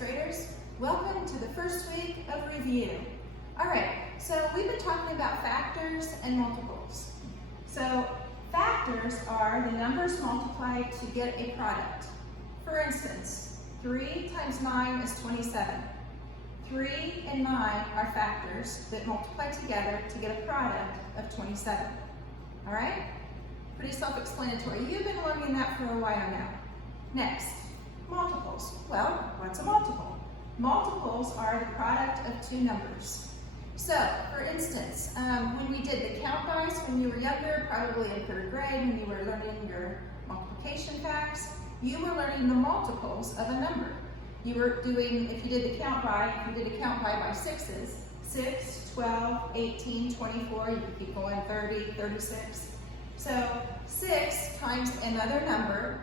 graders. Welcome to the first week of review. All right, so we've been talking about factors and multiples. So factors are the numbers multiplied to get a product. For instance, 3 times 9 is 27. 3 and 9 are factors that multiply together to get a product of 27. All right? Pretty self-explanatory. You've been learning that for a while now. Next, multiples. Well, what's a multiple? Multiples are the product of two numbers. So, for instance, when we did the count bys when you were younger, probably in 3rd grade, when you were learning your multiplication facts, you were learning the multiples of a number. You were doing, if you did the count by, if you did a count by sixes, 6, 12, 18, 24, you could keep going, 30, 36. So 6 times another number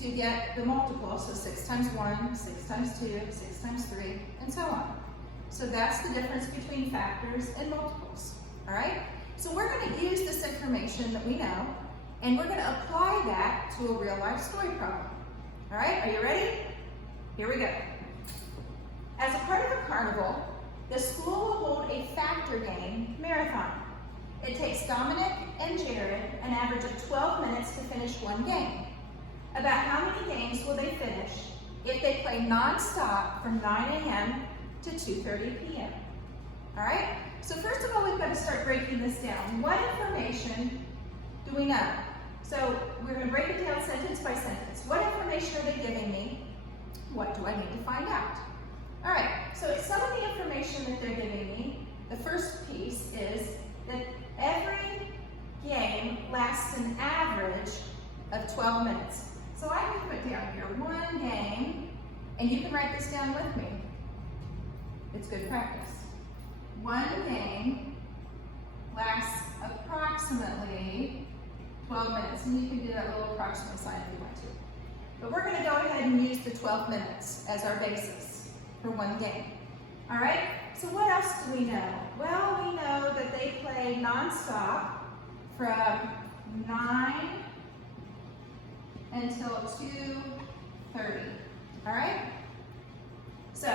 to get the multiple, so 6 times 1, 6 times 2, 6 times 3, and so on. So that's the difference between factors and multiples, all right? So we're going to use this information that we know, and we're going to apply that to a real-life story problem. All right, are you ready? Here we go. As a part of a carnival, the school will hold a factor game marathon. It takes Dominic and Jared an average of 12 minutes to finish one game. About how many games will they finish if they play non-stop from 9 a.m. to 2:30 p.m.? All right, so first of all, we've got to start breaking this down. What information do we know? So we're going to break it down sentence by sentence. What information are they giving me? What do I need to find out? All right, so some of the information that they're giving me, the first piece is that every game lasts an average of 12 minutes. So I can put down here one game, and you can write this down with me. It's good practice. One game lasts approximately 12 minutes, and you can do that little approximate sign if you want to. But we're going to go ahead and use the 12 minutes as our basis for one game. All right, so what else do we know? Well, we know that they play non-stop from 9 until 2:30. All right? So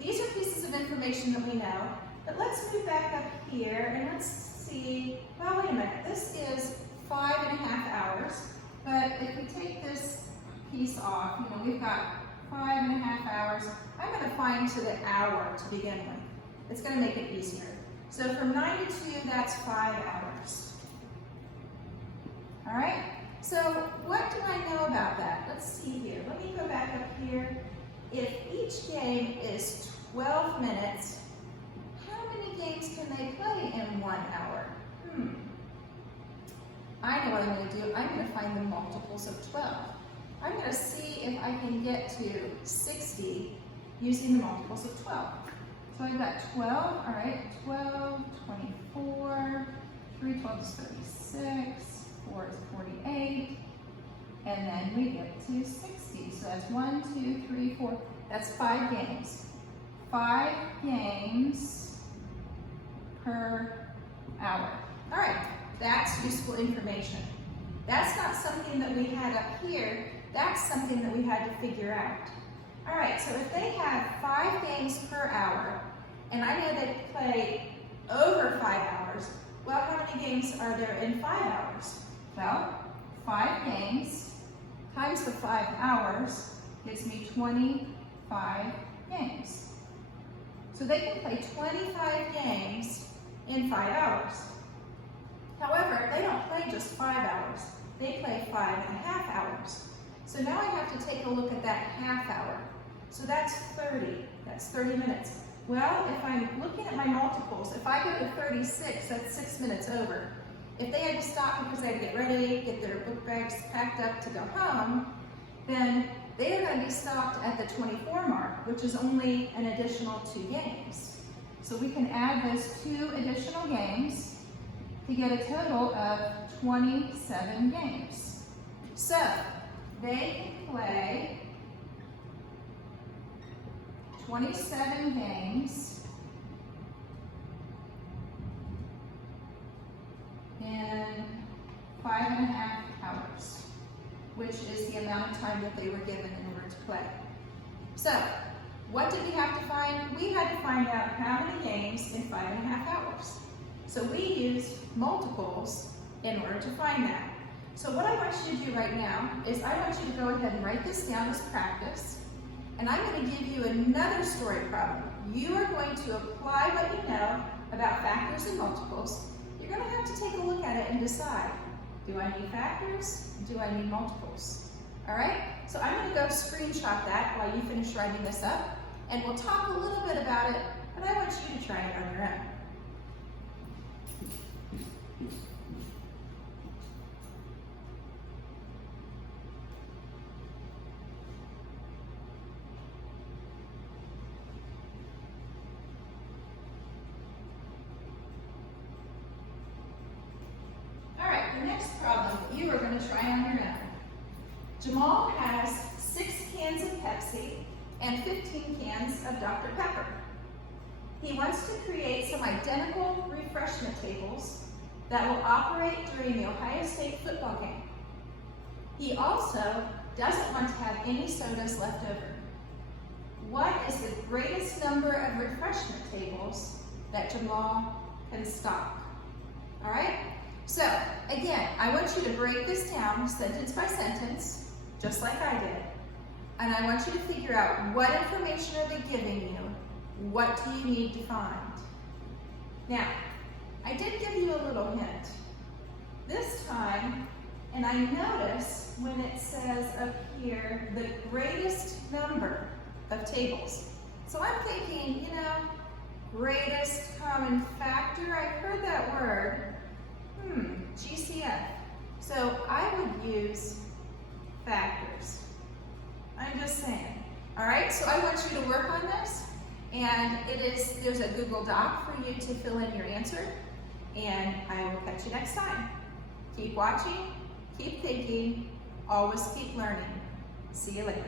these are pieces of information that we know, but let's move back up here and let's see, well, wait a minute, this is 5.5 hours, but if we take this piece off, we've got 5.5 hours. I'm going to find to the hour to begin with. It's going to make it easier. So from 9 to 2, that's 5 hours. All right? So what do I know about that? Let's see here. Let me go back up here. If each game is 12 minutes, how many games can they play in 1 hour? I know what I'm going to do. I'm going to find the multiples of 12. I'm going to see if I can get to 60 using the multiples of 12. So I've got 12, all right, 12, 24, 3 12 is 36, 4 is 48, and then we get to 60. So that's 1, 2, 3, 4, that's 5 games. 5 games per hour. All right, that's useful information. That's not something that we had up here, that's something that we had to figure out. All right, so if they have 5 games per hour, and I know they play over 5 hours, well, how many games are there in 5 hours? Well, 5 games times the 5 hours gives me 25 games. So they can play 25 games in 5 hours. However, they don't play just 5 hours. They play 5.5 hours. So now I have to take a look at that half hour. So that's 30. That's 30 minutes. Well, if I'm looking at my multiples, if I go to 36, that's 6 minutes over. If they had to stop because they had to get ready, get their book bags packed up to go home, then they are going to be stopped at the 24 mark, which is only an additional 2 games. So we can add those 2 additional games to get a total of 27 games. So they can play 27 games in 5.5 hours, which is the amount of time that they were given in order to play. So What did we have to find? We had to find out how many games in 5.5 hours. So we used multiples in order to find that. So what I want you to do right now is I want you to go ahead and write this down as practice. And I'm going to give you another story problem. You are going to apply what you know about factors and multiples. You're going to have to take a look at it and decide, do I need factors? Do I need multiples? All right? So I'm going to go screenshot that while you finish writing this up. And we'll talk a little bit about it, but I want you to try it on your own. The next problem you are going to try on your own. Jamal has 6 cans of Pepsi and 15 cans of Dr. Pepper. He wants to create some identical refreshment tables that will operate during the Ohio State football game. He also doesn't want to have any sodas left over. What is the greatest number of refreshment tables that Jamal can stock? All right? So, again, I want you to break this down sentence by sentence, just like I did. And I want you to figure out what information are they giving you, what do you need to find. Now, I did give you a little hint. This time, and I notice when it says up here, the greatest number of tables. So I'm thinking, greatest common factor, I've heard that word. GCF. So I would use factors. I'm just saying. All right, so I want you to work on this. And there's a Google Doc for you to fill in your answer. And I will catch you next time. Keep watching, keep thinking, always keep learning. See you later.